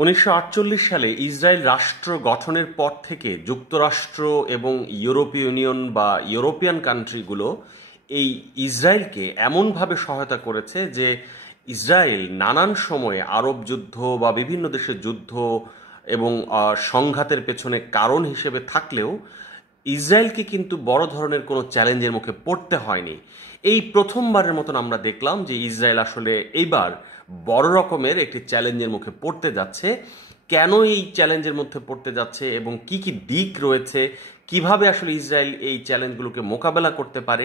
1948 সালে ইসরায়েল রাষ্ট্র গঠনের পর থেকে যুক্তরাষ্ট্র এবং ইউরোপীয় ইউনিয়ন বা ইউরোপিয়ান কান্ট্রিগুলো এই ইসরায়েলকে এমনভাবে সহায়তা করেছে যে ইসরায়েল নানান সময়ে আরব যুদ্ধ বা বিভিন্ন দেশের যুদ্ধ এবং সংঘাতের পেছনে কারণ হিসেবে থাকলেও ইসরায়েলকে কিন্তু বড় ধরনের কোনো চ্যালেঞ্জের মুখে পড়তে হয়নি। এই প্রথমবারের মতন আমরা দেখলাম যে ইসরায়েল আসলে এইবার বড় রকমের একটি চ্যালেঞ্জের মুখে পড়তে যাচ্ছে। কেন এই চ্যালেঞ্জের মধ্যে পড়তে যাচ্ছে এবং কি কি দিক রয়েছে, কিভাবে আসলে ইসরায়েল এই চ্যালেঞ্জগুলোকে মোকাবেলা করতে পারে,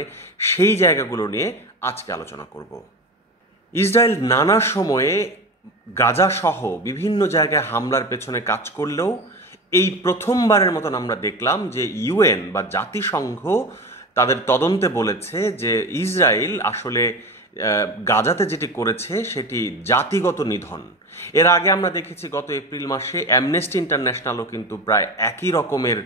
সেই জায়গাগুলো নিয়ে আজকে আলোচনা করব। ইসরায়েল নানা সময়ে গাজা সহ বিভিন্ন জায়গায় হামলার পেছনে কাজ করলেও এই প্রথমবারের মতন আমরা দেখলাম যে ইউএন বা জাতিসংঘ তাদের তদন্তে বলেছে যে ইসরায়েল আসলে গাজাতে যেটি করেছে সেটি জাতিগত নিধন। এর আগে আমরা দেখেছি গত এপ্রিল মাসে অ্যামনেস্টি ইন্টারন্যাশনালও কিন্তু প্রায় একই রকমের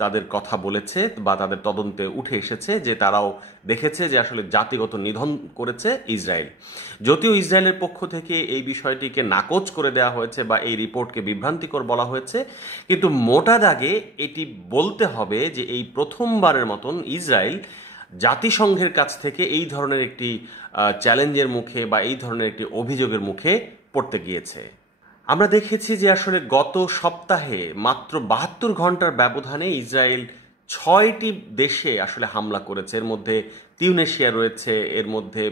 তাদের কথা বলেছে বা তাদের তদন্তে উঠে এসেছে যে তারাও দেখেছে যে আসলে জাতিগত নিধন করেছে ইসরায়েল। যদিও ইসরায়েলের পক্ষ থেকে এই বিষয়টিকে নাকচ করে দেওয়া হয়েছে বা এই রিপোর্টকে বিভ্রান্তিকর বলা হয়েছে, কিন্তু মোটা দাগে এটি বলতে হবে যে এই প্রথমবারের মতন ইসরায়েল জাতিসংঘের কাছ থেকে এই ধরনের একটি চ্যালেঞ্জের মুখে বা এই ধরনের একটি অভিযোগের মুখে পড়তে গিয়েছে। আমরা দেখেছি যে আসলে গত সপ্তাহে মাত্র 72 ঘন্টার ব্যবধানে ইসরায়েল 6টি দেশে আসলে হামলা করেছে। এর মধ্যে তিউনেশিয়া রয়েছে, এর মধ্যে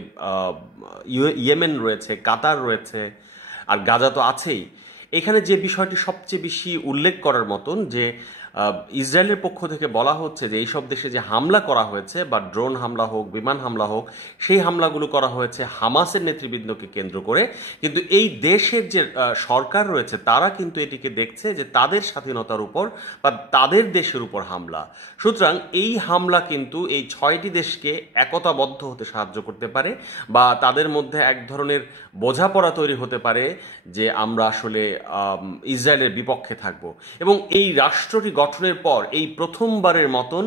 ইয়েমেন রয়েছে, কাতার রয়েছে, আর গাজা তো আছেই। এখানে যে বিষয়টি সবচেয়ে বেশি উল্লেখ করার মতন যে ইসরায়েলের পক্ষ থেকে বলা হচ্ছে যে এইসব দেশে যে হামলা করা হয়েছে বা ড্রোন হামলা হোক, বিমান হামলা হোক, সেই হামলাগুলো করা হয়েছে হামাসের নেতৃবৃন্দকে কেন্দ্র করে। কিন্তু এই দেশের যে সরকার রয়েছে তারা কিন্তু এটিকে দেখছে যে তাদের স্বাধীনতার উপর বা তাদের দেশের উপর হামলা। সুতরাং এই হামলা কিন্তু এই 6টি দেশকে একতাবদ্ধ হতে সাহায্য করতে পারে বা তাদের মধ্যে এক ধরনের বোঝাপড়া তৈরি হতে পারে যে আমরা আসলে ইসরায়েলের বিপক্ষে থাকব। এবং এই রাষ্ট্রটি গঠনের পর এই প্রথমবারের মতন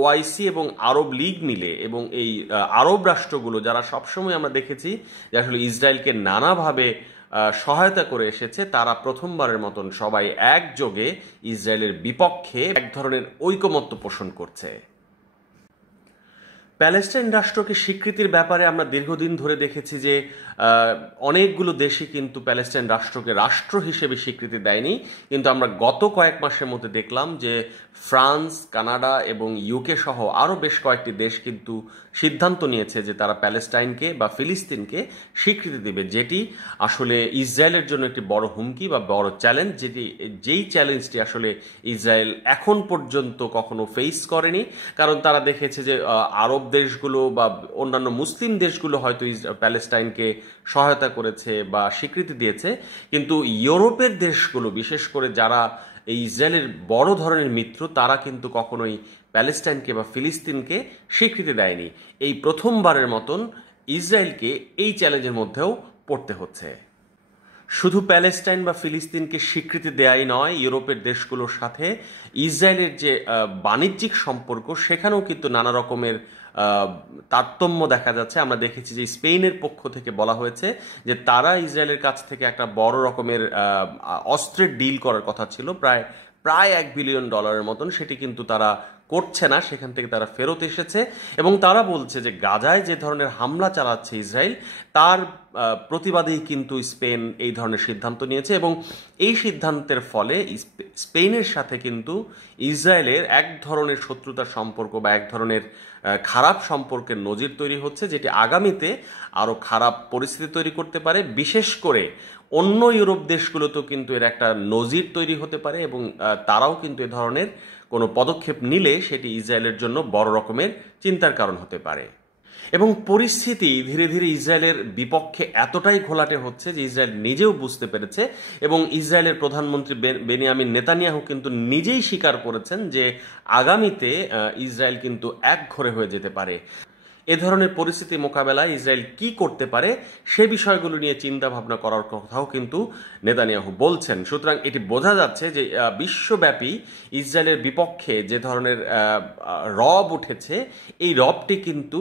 ওআইসি এবং আরব লীগ মিলে এবং এই আরব রাষ্ট্রগুলো যারা সবসময় আমরা দেখেছি যে আসলে ইসরায়েলকে নানাভাবে সহায়তা করে এসেছে, তারা প্রথমবারের মতন সবাই একযোগে ইসরায়েলের বিপক্ষে এক ধরনের ঐকমত্য পোষণ করছে। প্যালেস্টাইন রাষ্ট্রকে স্বীকৃতির ব্যাপারে আমরা দীর্ঘদিন ধরে দেখেছি যে অনেকগুলো দেশই কিন্তু প্যালেস্টাইন রাষ্ট্রকে রাষ্ট্র হিসেবে স্বীকৃতি দেয়নি, কিন্তু আমরা গত কয়েক মাসের মধ্যে দেখলাম যে ফ্রান্স, কানাডা এবং ইউকে সহ আরও বেশ কয়েকটি দেশ কিন্তু সিদ্ধান্ত নিয়েছে যে তারা প্যালেস্টাইনকে বা ফিলিস্তিনকে স্বীকৃতি দেবে, যেটি আসলে ইসরায়েলের জন্য একটি বড় হুমকি বা বড় চ্যালেঞ্জ, যেই চ্যালেঞ্জটি আসলে ইসরায়েল এখন পর্যন্ত কখনো ফেস করেনি। কারণ তারা দেখেছে যে আরব দেশগুলো বা অন্যান্য মুসলিম দেশগুলো হয়তো প্যালেস্টাইনকে সহায়তা করেছে বা স্বীকৃতি দিয়েছে, কিন্তু ইউরোপের দেশগুলো বিশেষ করে যারা এই ইসরায়েলের বড় ধরনের মিত্র তারা কিন্তু কখনোই প্যালেস্টাইনকে বা ফিলিস্তিনকে স্বীকৃতি দেয়নি। এই প্রথমবারের মতন ইসরায়েলকে এই চ্যালেঞ্জের মধ্যেও পড়তে হচ্ছে। শুধু প্যালেস্টাইন বা ফিলিস্তিনকে স্বীকৃতি দেয়াই নয়, ইউরোপের দেশগুলোর সাথে ইসরায়েলের যে বাণিজ্যিক সম্পর্ক সেখানেও কিন্তু নানা রকমের তারতম্য দেখা যাচ্ছে। আমরা দেখেছি যে স্পেনের পক্ষ থেকে বলা হয়েছে যে তারা ইসরায়েলের কাছ থেকে একটা বড় রকমের অস্ত্রের ডিল করার কথা ছিল, প্রায় $1 বিলিয়ন মতন, সেটি কিন্তু তারা করছে না, সেখান থেকে তারা ফেরত এসেছে। এবং তারা বলছে যে গাজায় যে ধরনের হামলা চালাচ্ছে ইসরায়েল তার প্রতিবাদেই কিন্তু স্পেন এই ধরনের সিদ্ধান্ত নিয়েছে এবং এই সিদ্ধান্তের ফলে স্পেনের সাথে কিন্তু ইসরায়েলের এক ধরনের শত্রুতার সম্পর্ক বা এক ধরনের খারাপ সম্পর্কের নজির তৈরি হচ্ছে, যেটি আগামীতে আরও খারাপ পরিস্থিতি তৈরি করতে পারে। বিশেষ করে অন্য ইউরোপ দেশগুলোতেও কিন্তু এর একটা নজির তৈরি হতে পারে এবং তারাও কিন্তু এ ধরনের কোনো পদক্ষেপ নিলে সেটি ইসরায়েলের জন্য বড় রকমের চিন্তার কারণ হতে পারে। এবং পরিস্থিতি ধীরে ধীরে ইসরায়েলের বিপক্ষে এতটাই ঘোলাটে হচ্ছে যে ইসরায়েল নিজেও বুঝতে পেরেছে এবং ইসরায়েলের প্রধানমন্ত্রী বেনিয়ামিন নেতানিয়াহু কিন্তু নিজেই স্বীকার করেছেন যে আগামীতে ইসরায়েল কিন্তু একঘরে হয়ে যেতে পারে। এ ধরনের পরিস্থিতি মোকাবেলায় ইসরায়েল কি করতে পারে সে বিষয়গুলো নিয়ে চিন্তা ভাবনা করার কথাও কিন্তু নেতানিয়াহু বলছেন। সুতরাং এটি বোঝা যাচ্ছে যে বিশ্বব্যাপী ইসরায়েলের বিপক্ষে যে ধরনের রব উঠেছে, এই রবটি কিন্তু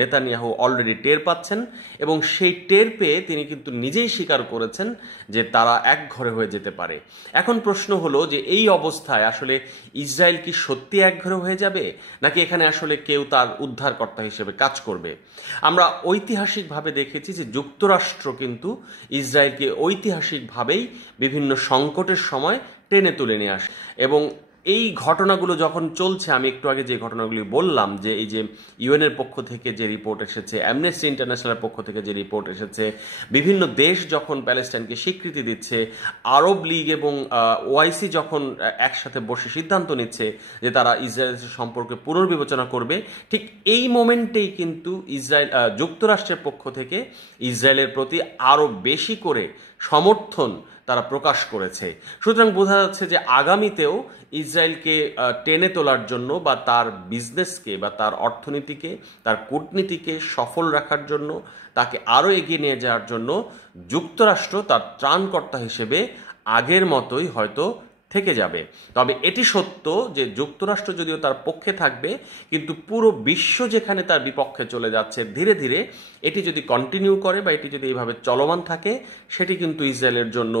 নেতানিয়াহু অলরেডি টের পাচ্ছেন এবং সেই টের পেয়ে তিনি কিন্তু নিজেই স্বীকার করেছেন যে তারা একঘরে হয়ে যেতে পারে। এখন প্রশ্ন হলো যে এই অবস্থায় আসলে ইসরায়েল কি সত্যি একঘরে হয়ে যাবে, নাকি এখানে আসলে কেউ তার উদ্ধারকর্তা হিসেবে কাজ করবে? আমরা ঐতিহাসিকভাবে দেখেছি যে যুক্তরাষ্ট্র কিন্তু ইসরায়েলকে ঐতিহাসিকভাবেই বিভিন্ন সংকটের সময় টেনে তুলে নিয়ে আসে এবং এই ঘটনাগুলো যখন চলছে, আমি একটু আগে যে ঘটনাগুলি বললাম, যে এই যে ইউএনের পক্ষ থেকে যে রিপোর্ট এসেছে, অ্যামনেস্টি ইন্টারন্যাশনালের পক্ষ থেকে যে রিপোর্ট এসেছে, বিভিন্ন দেশ যখন প্যালেস্টাইনকে স্বীকৃতি দিচ্ছে, আরব লীগ এবং ওআইসি যখন একসাথে বসে সিদ্ধান্ত নিচ্ছে যে তারা ইসরায়েলের সম্পর্কে পুনর্বিবেচনা করবে, ঠিক এই মোমেন্টেই কিন্তু যুক্তরাষ্ট্রের পক্ষ থেকে ইসরায়েলের প্রতি আরও বেশি করে সমর্থন তারা প্রকাশ করেছে। সুতরাং বোঝা যাচ্ছে যে আগামীতেও ইসরায়েলকে টেনে তোলার জন্য বা তার বিজনেসকে বা তার অর্থনীতিকে, তার কূটনীতিকে সফল রাখার জন্য, তাকে আরও এগিয়ে নিয়ে যাওয়ার জন্য যুক্তরাষ্ট্র তার ত্রাণকর্তা হিসেবে আগের মতোই হয়তো থেকে যাবে। তবে এটি সত্য যে যুক্তরাষ্ট্র যদিও তার পক্ষে থাকবে, কিন্তু পুরো বিশ্ব যেখানে তার বিপক্ষে চলে যাচ্ছে ধীরে ধীরে, এটি যদি কন্টিনিউ করে বা এটি যদি এইভাবে চলমান থাকে, সেটি কিন্তু ইসরায়েলের জন্য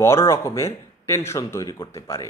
বড় রকমের টেনশন তৈরি করতে পারে।